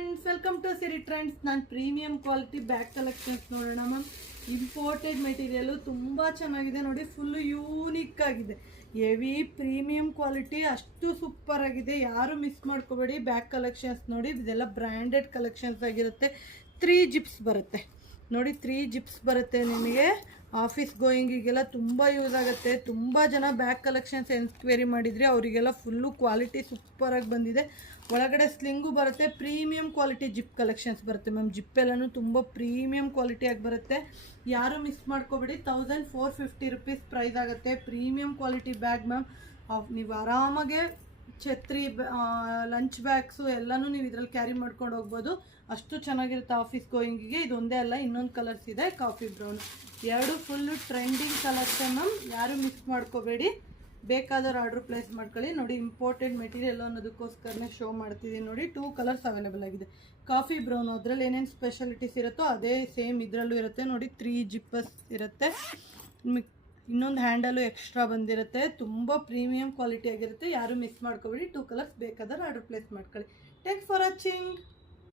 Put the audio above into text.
Friends, welcome to Siri trends. ನಾನು premium quality bag collections ನೋಡೋಣ ma'am. Imported material ತುಂಬ ಚೆನ್ನಾಗಿದೆ ನೋಡಿ, ಫುಲ್ಲು ಯೂನಿಕ್ ಆಗಿದೆ. ಹೆವಿ ಪ್ರೀಮಿಯಂ ಕ್ವಾಲಿಟಿ, ಅಷ್ಟು ಸೂಪರ್ ಆಗಿದೆ. ಯಾರು ಮಿಸ್ ಮಾಡ್ಕೋಬೇಡಿ. ಬ್ಯಾಗ್ ಕಲೆಕ್ಷನ್ಸ್ ನೋಡಿ, ಇದೆಲ್ಲ ಬ್ರ್ಯಾಂಡೆಡ್ ಕಲೆಕ್ಷನ್ಸ್ ಆಗಿರುತ್ತೆ. 3 ಜಿಪ್ಸ್ ಬರುತ್ತೆ ನೋಡಿ, 3 ಜಿಪ್ಸ್ ಬರುತ್ತೆ. ನಿಮಗೆ ಆಫೀಸ್ ಗೋಯಿಂಗಿಗೆಲ್ಲ ತುಂಬ ಯೂಸ್ ಆಗುತ್ತೆ. ತುಂಬ ಜನ ಬ್ಯಾಗ್ ಕಲೆಕ್ಷನ್ಸ್ ಎನ್ಕ್ವೈರಿ ಮಾಡಿದ್ರಿ, ಅವರಿಗೆಲ್ಲ ಫುಲ್ಲು ಕ್ವಾಲಿಟಿ ಸೂಪರಾಗಿ ಬಂದಿದೆ. ಒಳಗಡೆ ಸ್ಲಿಂಗು ಬರುತ್ತೆ. ಪ್ರೀಮಿಯಂ ಕ್ವಾಲಿಟಿ ಜಿಪ್ ಕಲೆಕ್ಷನ್ಸ್ ಬರುತ್ತೆ ಮ್ಯಾಮ್. ಜಿಪ್ಪೆಲ್ಲನೂ ತುಂಬ ಪ್ರೀಮಿಯಂ ಕ್ವಾಲಿಟಿಯಾಗಿ ಬರುತ್ತೆ. ಯಾರು ಮಿಸ್ ಮಾಡ್ಕೋಬೇಡಿ. 1450 ರುಪೀಸ್ ಪ್ರೈಸ್ ಆಗುತ್ತೆ. Premium quality bag ma'am. ನೀವು ಆರಾಮಾಗೆ ಛತ್ರಿ, ಲಂಚ್ ಬ್ಯಾಗ್ಸು ಎಲ್ಲನೂ ನೀವು ಇದರಲ್ಲಿ ಕ್ಯಾರಿ ಮಾಡ್ಕೊಂಡು ಹೋಗ್ಬೋದು. ಅಷ್ಟು ಚೆನ್ನಾಗಿರುತ್ತೆ ಆಫೀಸ್ ಗೋಯಿಂಗಿಗೆ. ಇದೊಂದೇ ಅಲ್ಲ, ಇನ್ನೊಂದು ಕಲರ್ಸ್ ಇದೆ, ಕಾಫಿ ಬ್ರೌನ್. ಎರಡು ಫುಲ್ಲು ಟ್ರೆಂಡಿಂಗ್ ಕಲರ್ಸೇ ಮ್ಯಾಮ್. ಯಾರು ಮಿಸ್ ಮಾಡ್ಕೋಬೇಡಿ. ಬೇಕಾದವ್ರು ಆರ್ಡ್ರ್ ಪ್ಲೇಸ್ ಮಾಡ್ಕೊಳ್ಳಿ. ನೋಡಿ, ಇಂಪೋರ್ಟೆಡ್ ಮೆಟೀರಿಯಲ್ ಅನ್ನೋದಕ್ಕೋಸ್ಕರನೇ ಶೋ ಮಾಡ್ತಿದ್ದೀನಿ ನೋಡಿ. 2 ಕಲರ್ಸ್ ಅವೈಲೇಬಲ್ ಆಗಿದೆ. ಕಾಫಿ ಬ್ರೌನ್, ಅದರಲ್ಲಿ ಏನೇನು ಸ್ಪೆಷಾಲಿಟೀಸ್ ಇರುತ್ತೋ ಅದೇ ಸೇಮ್ ಇದರಲ್ಲೂ ಇರುತ್ತೆ ನೋಡಿ. 3 ಜಿಪ್ಪಸ್ ಇರುತ್ತೆ. ಇನ್ನೊಂದು ಹ್ಯಾಂಡಲು ಎಕ್ಸ್ಟ್ರಾ ಬಂದಿರುತ್ತೆ. ತುಂಬ ಪ್ರೀಮಿಯಂ ಕ್ವಾಲಿಟಿ ಆಗಿರುತ್ತೆ. ಯಾರು ಮಿಸ್ ಮಾಡ್ಕೋಬೇಡಿ. 2 ಕಲರ್ಸ್ ಬೇಕಾದ್ರೆ ಆರ್ಡರ್ ಪ್ಲೇಸ್ ಮಾಡ್ಕೊಳ್ಳಿ. Thanks for watching.